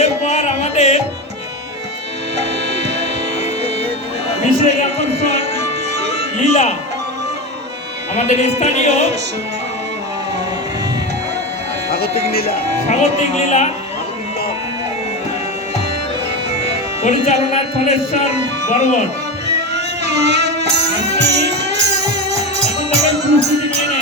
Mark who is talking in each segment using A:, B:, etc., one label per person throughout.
A: এরপর আমাদের বিশেষ আকর্ষণ লীলা আমাদের স্থানীয়
B: স্বাগতিক নীলা
A: স্বাগতিক লীলা পরিচালনায় ফলেশ্বর বর্মন। আপনি এখন তাদের প্রস্তুতি নিয়ে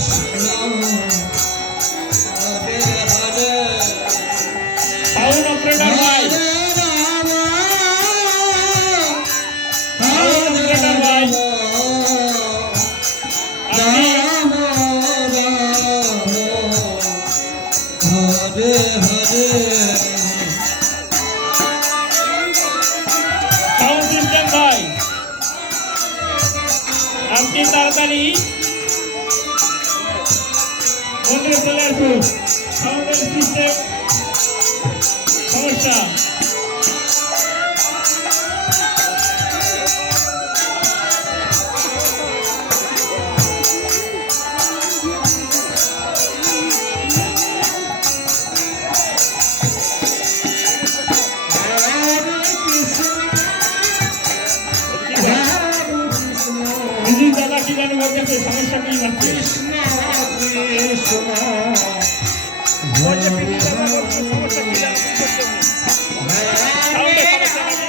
A: হরে
C: হরে
A: আপনি তাড়াতাড়ি মন্দিরে চলে আসুন সাউন্ডের মিউজিক দাদা কি জানি? বলতেছে সমস্যা কি? হচ্ছে সমস্যা কি জানি সাউন্ডের সমস্যা নাকি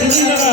A: মিউজিক দাদা